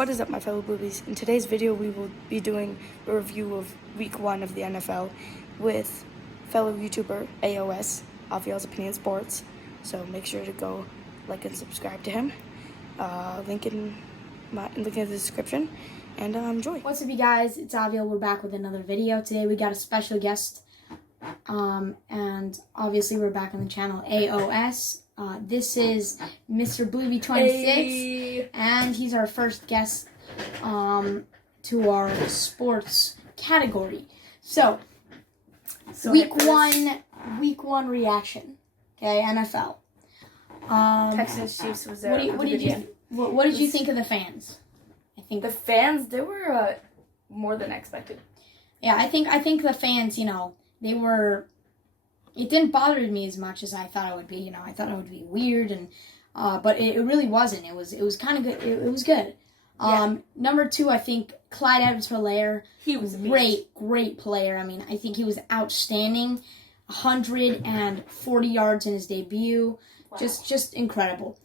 What is up, my fellow Bloobies? In today's video, we will be doing a review of Week 1 of the NFL with fellow YouTuber AOS, Aviels Opinion Sports. So make sure to go like and subscribe to him. Link in the description, and enjoy. What's up, you guys? It's Aviel. We're back with another video. Today we got a special guest, and obviously we're back on the channel AOS. This is Mr. Blooby 26, and he's our first guest to our sports category. So week one reaction. Okay, NFL. Texans Chiefs was there. What did you think of the fans? I think the fans, they were more than expected. Yeah, I think the fans, they were. It didn't bother me as much as I thought it would be. I thought it would be weird, and but it really wasn't. It was kind of good. It was good. Number 2, I think Clyde Edwards-Helaire. He was a great player. I mean, I think he was outstanding. 140 yards in his debut. Wow. Just incredible.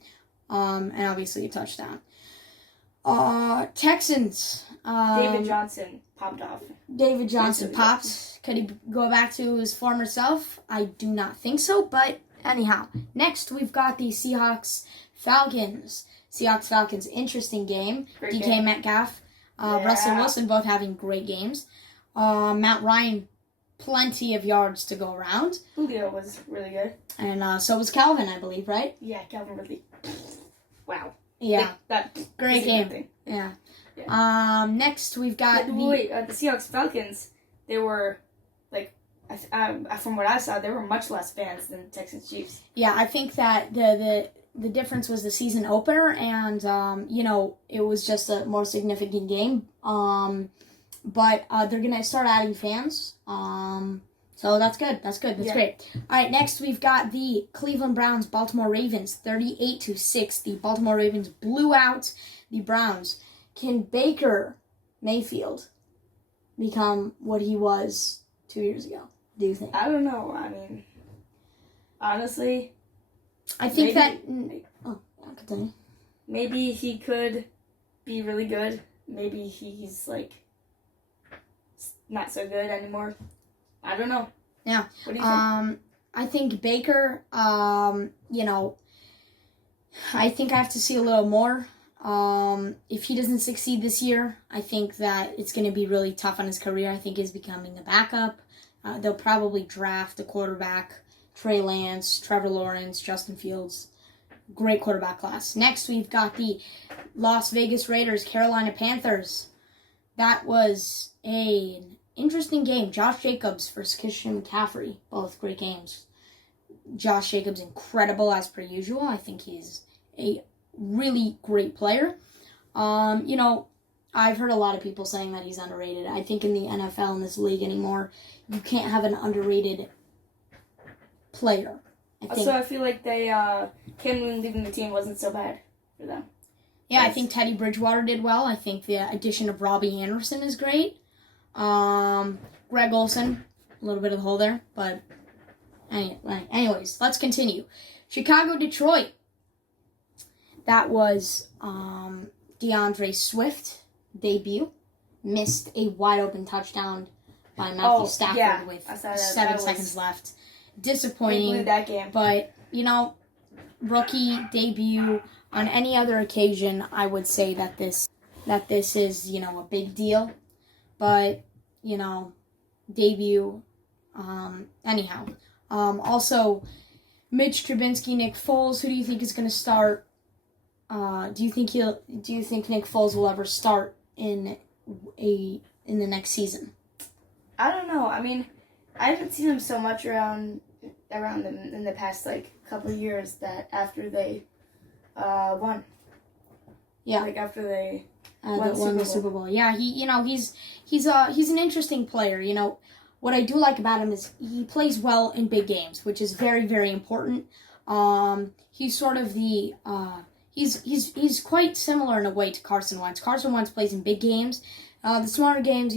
And obviously a touchdown. Texans. David Johnson popped off. David Johnson popped. Could he go back to his former self? I do not think so, but anyhow. Next, we've got the Seahawks-Falcons. Seahawks-Falcons, interesting game. DK Metcalf, Russell Wilson both having great games. Matt Ryan, plenty of yards to go around. Julio was really good. And so was Calvin, I believe, right? Yeah, Calvin really. Wow. Yeah. That great game. Yeah. Next, we've got the Seahawks-Falcons. They were, from what I saw, they were much less fans than Texans Chiefs. Yeah, I think that the difference was the season opener, and it was just a more significant game. But they're gonna start adding fans. So that's good. That's great. All right, next we've got the Cleveland Browns, Baltimore Ravens, 38-6. The Baltimore Ravens blew out the Browns. Can Baker Mayfield become what he was 2 years ago, do you think? I don't know. I mean, honestly, I think continue. Maybe he could be really good. Maybe he's not so good anymore. I don't know. Yeah. What do you think? I think Baker, I think I have to see a little more. If he doesn't succeed this year, I think that it's going to be really tough on his career. I think he's becoming a backup. They'll probably draft a quarterback, Trey Lance, Trevor Lawrence, Justin Fields. Great quarterback class. Next, we've got the Las Vegas Raiders, Carolina Panthers. That was an interesting game. Josh Jacobs versus Christian McCaffrey. Both great games. Josh Jacobs, incredible as per usual. I think he's a really great player. I've heard a lot of people saying that he's underrated. I think in the NFL, in this league anymore, you can't have an underrated player. I feel like Cam Newton leaving the team wasn't so bad for them. Yeah, I think Teddy Bridgewater did well. I think the addition of Robbie Anderson is great. Greg Olsen, a little bit of the hole there, but anyways, let's continue. Chicago-Detroit. That was DeAndre Swift debut. Missed a wide-open touchdown by Matthew Stafford with 7 seconds left. Disappointing. Blew that game. But, rookie debut. On any other occasion, I would say that this is, a big deal. But, debut. Anyhow. Also, Mitch Trubisky, Nick Foles. Who do you think is going to start? Do you think Nick Foles will ever start in the next season? I don't know. I mean, I haven't seen him so much around them in the past couple of years that after they won. Yeah. After they won the Super Bowl. Yeah, he's an interesting player. What I do like about him is he plays well in big games, which is very, very important. He's sort of the he's quite similar in a way to Carson Wentz. Carson Wentz plays in big games. The smaller games,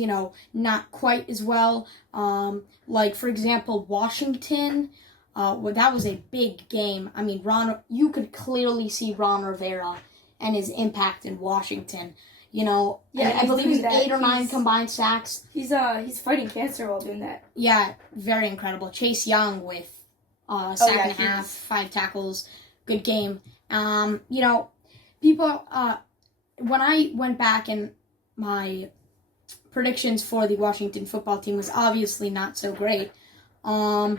not quite as well. For example, Washington. That was a big game. I mean, you could clearly see Ron Rivera and his impact in Washington. You know, Yeah, I believe he's doing that. 8 or 9 combined sacks. He's fighting cancer while doing that. Yeah, very incredible. Chase Young with sack and a half, 5 tackles, good game. You know, people. When I went back and my predictions for the Washington football team was obviously not so great. You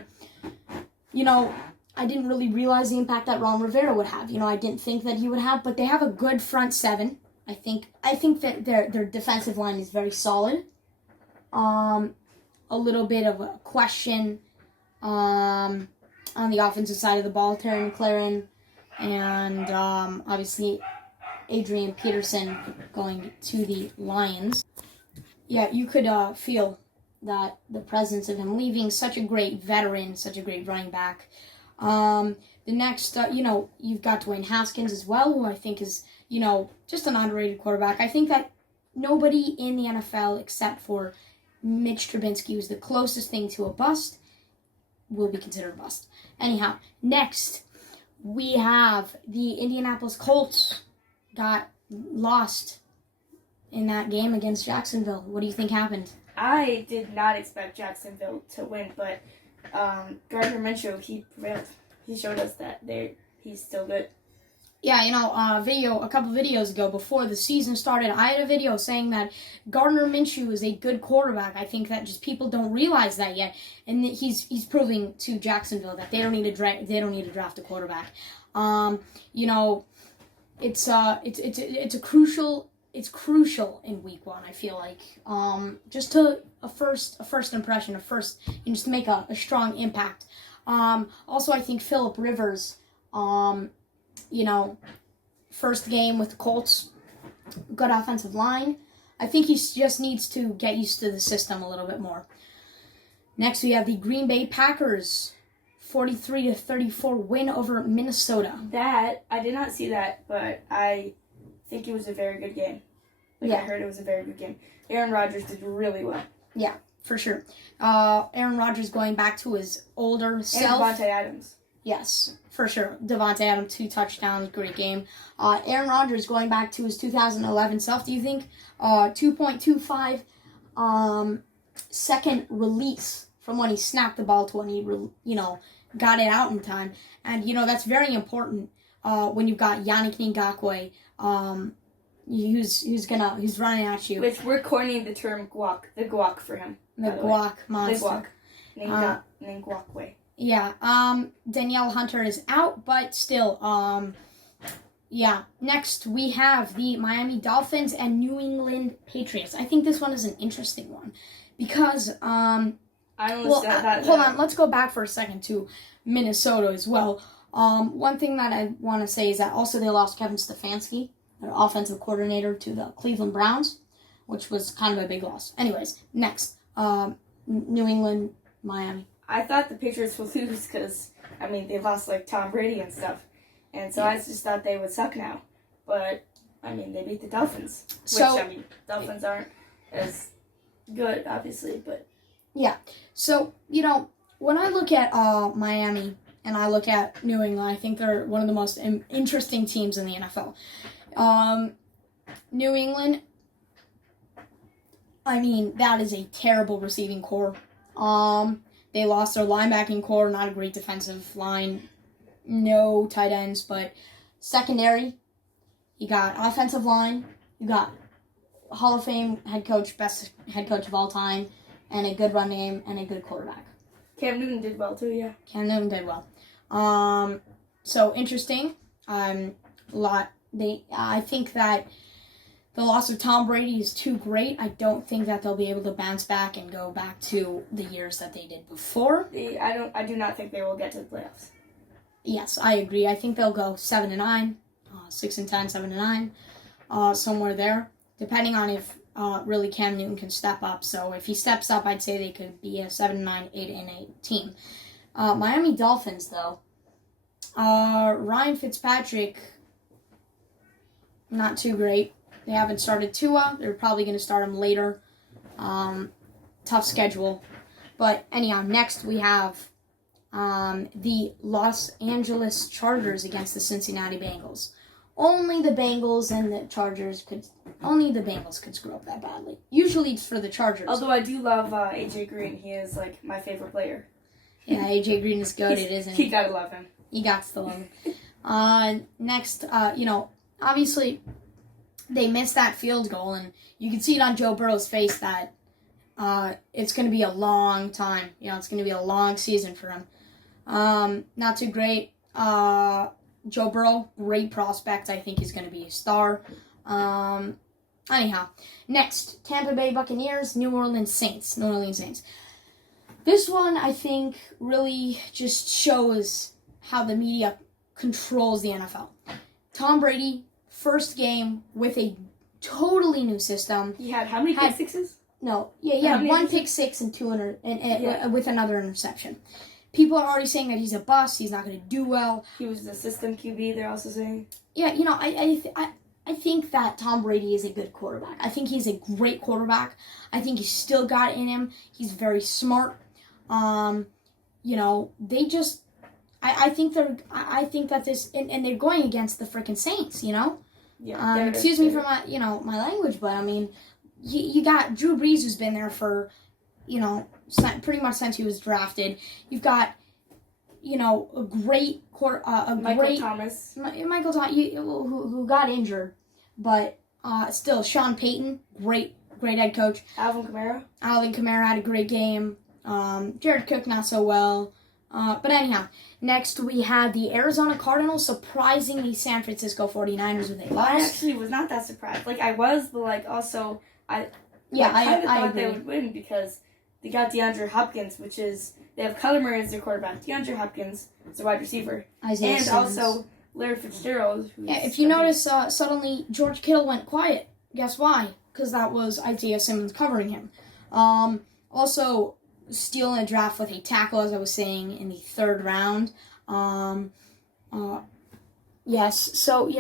know, I didn't really realize the impact that Ron Rivera would have. You know, I didn't think that he would have, but they have a good front seven. I think that their defensive line is very solid. A little bit of a question on the offensive side of the ball, Terry McLaren, and obviously Adrian Peterson going to the Lions. Yeah, you could feel that the presence of him leaving, such a great veteran, such a great running back. The next, you know, you've got Dwayne Haskins as well, who I think is, you know, just an underrated quarterback. I think that nobody in the NFL except for Mitch Trubinsky, who's the closest thing to a bust, will be considered a bust. Anyhow, next, we have the Indianapolis Colts got lost in that game against Jacksonville. What do you think happened? I did not expect Jacksonville to win, but Gardner Minshew, he prevailed. He showed us that he's still good. Yeah, you know, a couple videos ago before the season started, I had a video saying that Gardner Minshew is a good quarterback. I think that just people don't realize that yet, and that he's proving to Jacksonville that they don't need to draft a quarterback. You know, it's crucial in week 1. I feel like just to a first impression, and just to make a strong impact. Also, I think Phillip Rivers. You know, first game with the Colts, good offensive line. I think he just needs to get used to the system a little bit more. Next, we have the Green Bay Packers, 43-34 win over Minnesota. That, I did not see that, but I think it was a very good game. I heard it was a very good game. Aaron Rodgers did really well. Yeah, for sure. Aaron Rodgers going back to his older self. And Devontae Adams. Yes, for sure. Devontae Adams, 2 touchdowns, great game. Aaron Rodgers going back to his 2011 self, do you think? 2.25 second release from when he snapped the ball to when he, got it out in time. And, that's very important when you've got Yannick Ngakoue, who's running at you. Which we're coining the term guac, the guac for him. The guac monster. The guac. Ngakoue. Yeah, Danielle Hunter is out, but still, yeah. Next, we have the Miami Dolphins and New England Patriots. I think this one is an interesting one because, hold on, let's go back for a second to Minnesota as well. One thing that I want to say is that also they lost Kevin Stefanski, their offensive coordinator, to the Cleveland Browns, which was kind of a big loss. Anyways, next, New England, Miami. I thought the Patriots would lose because, they lost, Tom Brady and stuff. And so I just thought they would suck now. But, they beat the Dolphins. Which, Dolphins aren't as good, obviously, but... Yeah. So, when I look at Miami and I look at New England, I think they're one of the most interesting teams in the NFL. New England, that is a terrible receiving core. They lost their linebacking core, not a great defensive line, no tight ends, but secondary, you got offensive line, you got Hall of Fame head coach, best head coach of all time, and a good run game, and a good quarterback. Cam Newton did well, too, yeah. Cam Newton did well. So, interesting. I think that the loss of Tom Brady is too great. I don't think that they'll be able to bounce back and go back to the years that they did before. I do not think they will get to the playoffs. Yes, I agree. I think they'll go 7-9, 6-10, 7-9, somewhere there, depending on if really Cam Newton can step up. So if he steps up, I'd say they could be a 7-9, 8-8 team. Miami Dolphins, though, Ryan Fitzpatrick, not too great. They haven't started Tua. They're probably going to start him later. Tough schedule. But anyhow, next we have the Los Angeles Chargers against the Cincinnati Bengals. only the Bengals and the Chargers could. Only the Bengals could screw up that badly. Usually it's for the Chargers. Although I do love AJ Green. He is like my favorite player. Yeah, AJ Green is goated, isn't he? You gotta love him. You got to love him. Next, obviously they missed that field goal, and you can see it on Joe Burrow's face that it's going to be a long time. It's going to be a long season for him. Not too great. Joe Burrow, great prospect. I think he's going to be a star. Anyhow, next, Tampa Bay Buccaneers, New Orleans Saints. This one, I think, really just shows how the media controls the NFL. Tom Brady, first game with a totally new system. He had how many pick sixes? No, he had one pick six and with another interception. People are already saying that he's a bust. He's not going to do well. He was the system QB. They're also saying. Yeah, I think that Tom Brady is a good quarterback. I think he's a great quarterback. I think he's still got it in him. He's very smart. They just. I think that this and they're going against the freaking Saints. Yeah. Excuse me for my my language, but I mean, you got Drew Brees, who's been there for pretty much since he was drafted. You've got a great Michael Thomas, who got injured, but still Sean Payton, great head coach. Alvin Kamara had a great game. Jared Cook not so well. But anyhow, next we had the Arizona Cardinals surprising the San Francisco 49ers with a loss. I actually was not that surprised. I was, but also I thought agree. They would win because they got DeAndre Hopkins, they have Kyler Murray as their quarterback, DeAndre Hopkins as a wide receiver, Isaiah Simmons. Also Larry Fitzgerald. If you notice, suddenly George Kittle went quiet. Guess why? Because that was Isaiah Simmons covering him. Also, stealing a draft with a tackle, as I was saying, in the third round. Yes, so,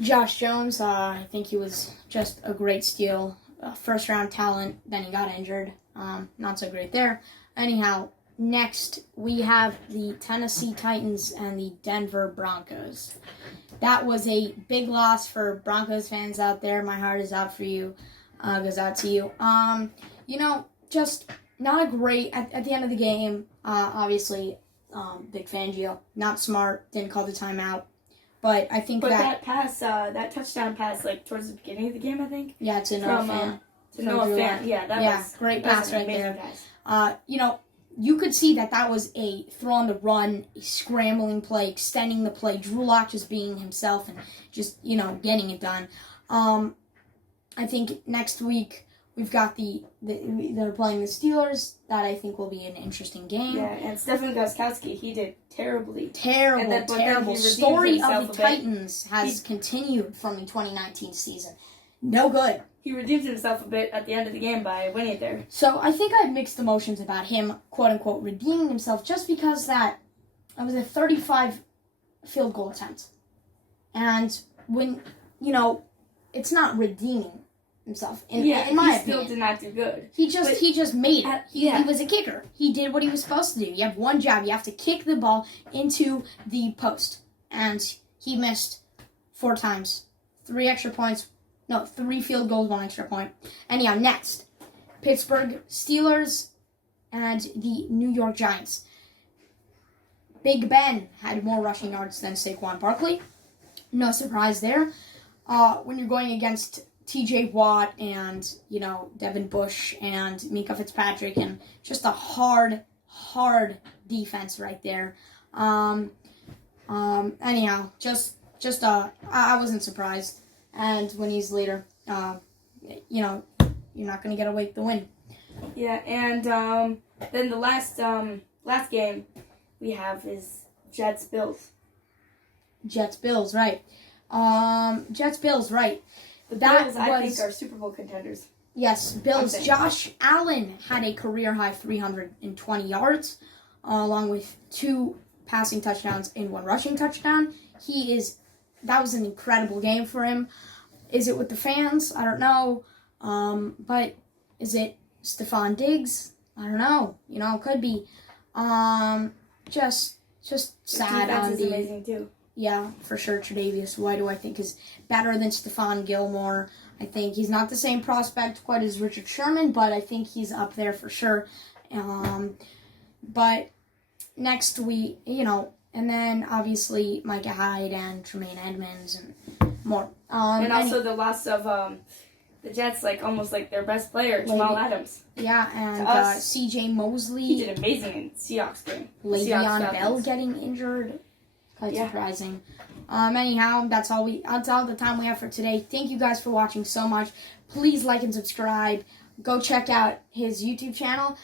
Josh Jones, I think he was just a great steal. First round talent, then he got injured. Not so great there. Anyhow, next we have the Tennessee Titans and the Denver Broncos. That was a big loss for Broncos fans out there. My heart is out for you. Goes out to you. Just not a great, at the end of the game, obviously, Vic Fangio, not smart, didn't call the timeout. But I think that pass, that touchdown pass, towards the beginning of the game, I think. Yeah, to Noah Fant. To Noah Fant, yeah, that was great pass right there. Pass. You could see that was a throw on the run, a scrambling play, extending the play. Drew Lock just being himself and just, getting it done. I think next week we've got they're playing the Steelers. That I think will be an interesting game. Yeah, and Stephen Gostkowski, he did terrible. Story of the Titans has continued from the 2019 season. No good. He redeemed himself a bit at the end of the game by winning it there. So I think I have mixed emotions about him, quote-unquote, redeeming himself just because that it was a 35 field goal attempt. And when, it's not redeeming himself, in my opinion. He still did not do good. He just made it. He was a kicker. He did what he was supposed to do. You have one job. You have to kick the ball into the post. And he missed 4 times. 3 extra points. No, 3 field goals, 1 extra point. Anyhow, next. Pittsburgh Steelers and the New York Giants. Big Ben had more rushing yards than Saquon Barkley. No surprise there. When you're going against TJ Watt and, Devin Bush and Mika Fitzpatrick and just a hard defense right there. Anyhow, I wasn't surprised. And when he's later, you're not going to get away with the win. Yeah, and then the last game we have is Jets-Bills. Jets-Bills, right. Jets-Bills, right. The Bills, I think, are Super Bowl contenders. Yes, Bills. Josh Allen had a career-high 320 yards, along with 2 passing touchdowns and 1 rushing touchdown. That was an incredible game for him. Is it with the fans? I don't know. But is it Stephon Diggs? I don't know. It could be. Just sad on the defense is amazing too. Yeah, for sure, Tre'Davious White, who I think is better than Stephon Gilmore. I think he's not the same prospect quite as Richard Sherman, but I think he's up there for sure. But next week, and then obviously Micah Hyde and Tremaine Edmonds and more. And also the loss of the Jets, almost their best player, Jamal Adams. Yeah, and C.J. Mosley. He did amazing in Seahawks game. Le'Veon Bell getting injured. Quite surprising. Anyhow, that's all the time we have for today. Thank you guys for watching so much. Please like and subscribe. Go check out his YouTube channel,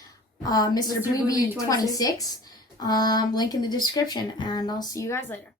Mr. Blooby 26. Link in the description, and I'll see you guys later.